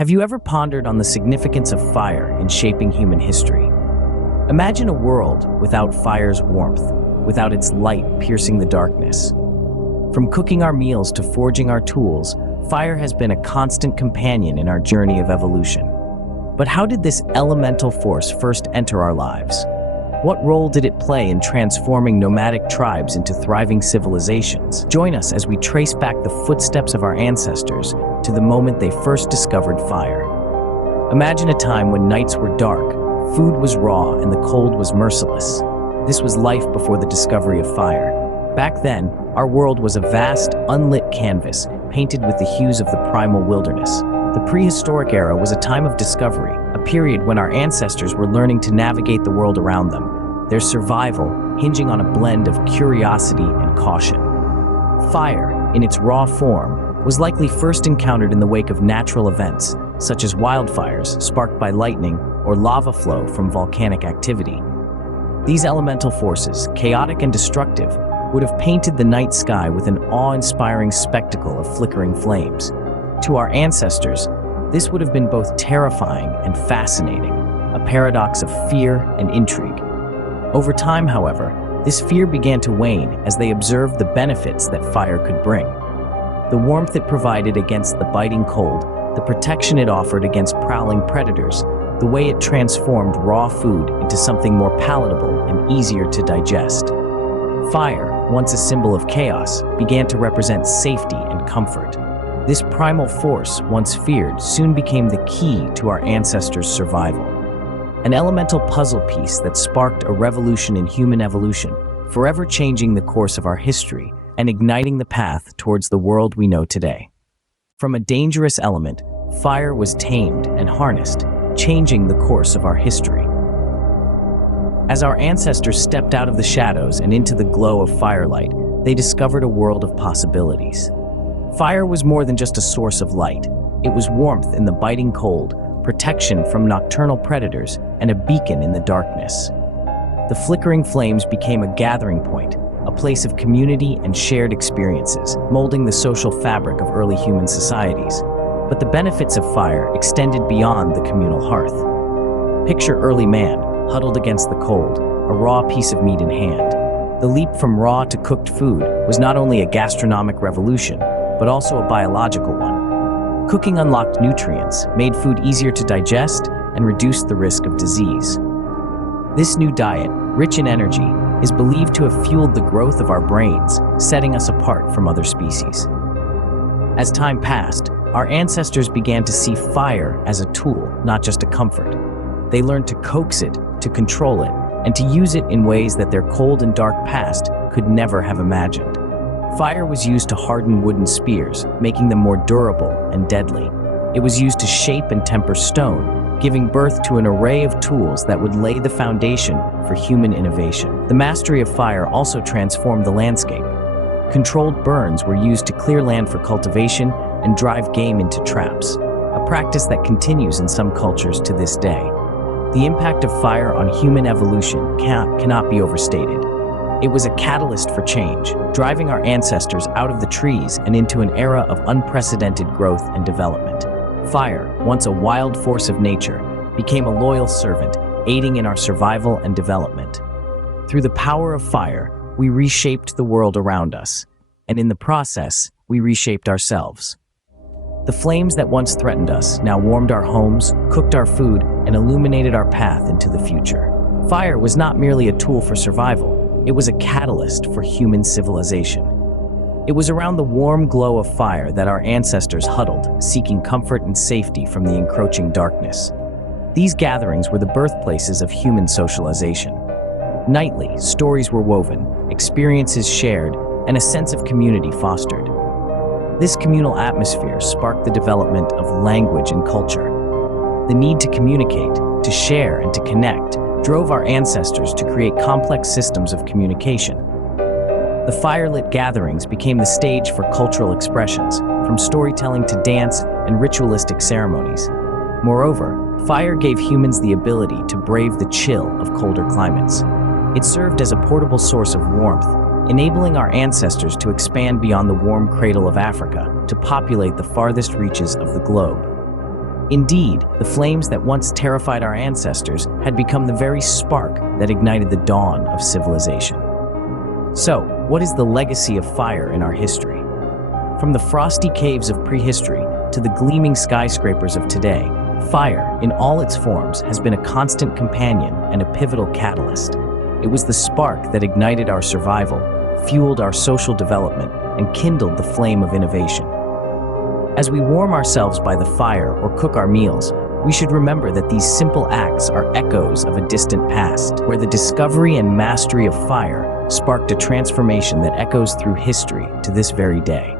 Have you ever pondered on the significance of fire in shaping human history? Imagine a world without fire's warmth, without its light piercing the darkness. From cooking our meals to forging our tools, fire has been a constant companion in our journey of evolution. But how did this elemental force first enter our lives? What role did it play in transforming nomadic tribes into thriving civilizations? Join us as we trace back the footsteps of our ancestors to the moment they first discovered fire. Imagine a time when nights were dark, food was raw, and the cold was merciless. This was life before the discovery of fire. Back then, our world was a vast, unlit canvas, painted with the hues of the primal wilderness. The prehistoric era was a time of discovery, a period when our ancestors were learning to navigate the world around them, their survival hinging on a blend of curiosity and caution. Fire, in its raw form, was likely first encountered in the wake of natural events, such as wildfires sparked by lightning or lava flow from volcanic activity. These elemental forces, chaotic and destructive, would have painted the night sky with an awe-inspiring spectacle of flickering flames. To our ancestors, this would have been both terrifying and fascinating, a paradox of fear and intrigue. Over time, however, this fear began to wane as they observed the benefits that fire could bring. The warmth it provided against the biting cold, the protection it offered against prowling predators, the way it transformed raw food into something more palatable and easier to digest. Fire, once a symbol of chaos, began to represent safety and comfort. This primal force, once feared, soon became the key to our ancestors' survival. An elemental puzzle piece that sparked a revolution in human evolution, forever changing the course of our history and igniting the path towards the world we know today. From a dangerous element, fire was tamed and harnessed, changing the course of our history. As our ancestors stepped out of the shadows and into the glow of firelight, they discovered a world of possibilities. Fire was more than just a source of light. It was warmth in the biting cold, protection from nocturnal predators, and a beacon in the darkness. The flickering flames became a gathering point, a place of community and shared experiences, molding the social fabric of early human societies. But the benefits of fire extended beyond the communal hearth. Picture early man, huddled against the cold, a raw piece of meat in hand. The leap from raw to cooked food was not only a gastronomic revolution, but also a biological one. Cooking unlocked nutrients, made food easier to digest, and reduced the risk of disease. This new diet, rich in energy, is believed to have fueled the growth of our brains, setting us apart from other species. As time passed, our ancestors began to see fire as a tool, not just a comfort. They learned to coax it, to control it, and to use it in ways that their cold and dark past could never have imagined. Fire was used to harden wooden spears, making them more durable and deadly. It was used to shape and temper stone, giving birth to an array of tools that would lay the foundation for human innovation. The mastery of fire also transformed the landscape. Controlled burns were used to clear land for cultivation and drive game into traps, a practice that continues in some cultures to this day. The impact of fire on human evolution cannot be overstated. It was a catalyst for change, driving our ancestors out of the trees and into an era of unprecedented growth and development. Fire, once a wild force of nature, became a loyal servant, aiding in our survival and development. Through the power of fire, we reshaped the world around us, and in the process, we reshaped ourselves. The flames that once threatened us now warmed our homes, cooked our food, and illuminated our path into the future. Fire was not merely a tool for survival. It was a catalyst for human civilization. It was around the warm glow of fire that our ancestors huddled, seeking comfort and safety from the encroaching darkness. These gatherings were the birthplaces of human socialization. Nightly, stories were woven, experiences shared, and a sense of community fostered. This communal atmosphere sparked the development of language and culture. The need to communicate, to share, and to connect drove our ancestors to create complex systems of communication. The fire-lit gatherings became the stage for cultural expressions, from storytelling to dance and ritualistic ceremonies. Moreover, fire gave humans the ability to brave the chill of colder climates. It served as a portable source of warmth, enabling our ancestors to expand beyond the warm cradle of Africa to populate the farthest reaches of the globe. Indeed, the flames that once terrified our ancestors had become the very spark that ignited the dawn of civilization. So, what is the legacy of fire in our history? From the frosty caves of prehistory to the gleaming skyscrapers of today, fire, in all its forms, has been a constant companion and a pivotal catalyst. It was the spark that ignited our survival, fueled our social development, and kindled the flame of innovation. As we warm ourselves by the fire or cook our meals, we should remember that these simple acts are echoes of a distant past, where the discovery and mastery of fire sparked a transformation that echoes through history to this very day.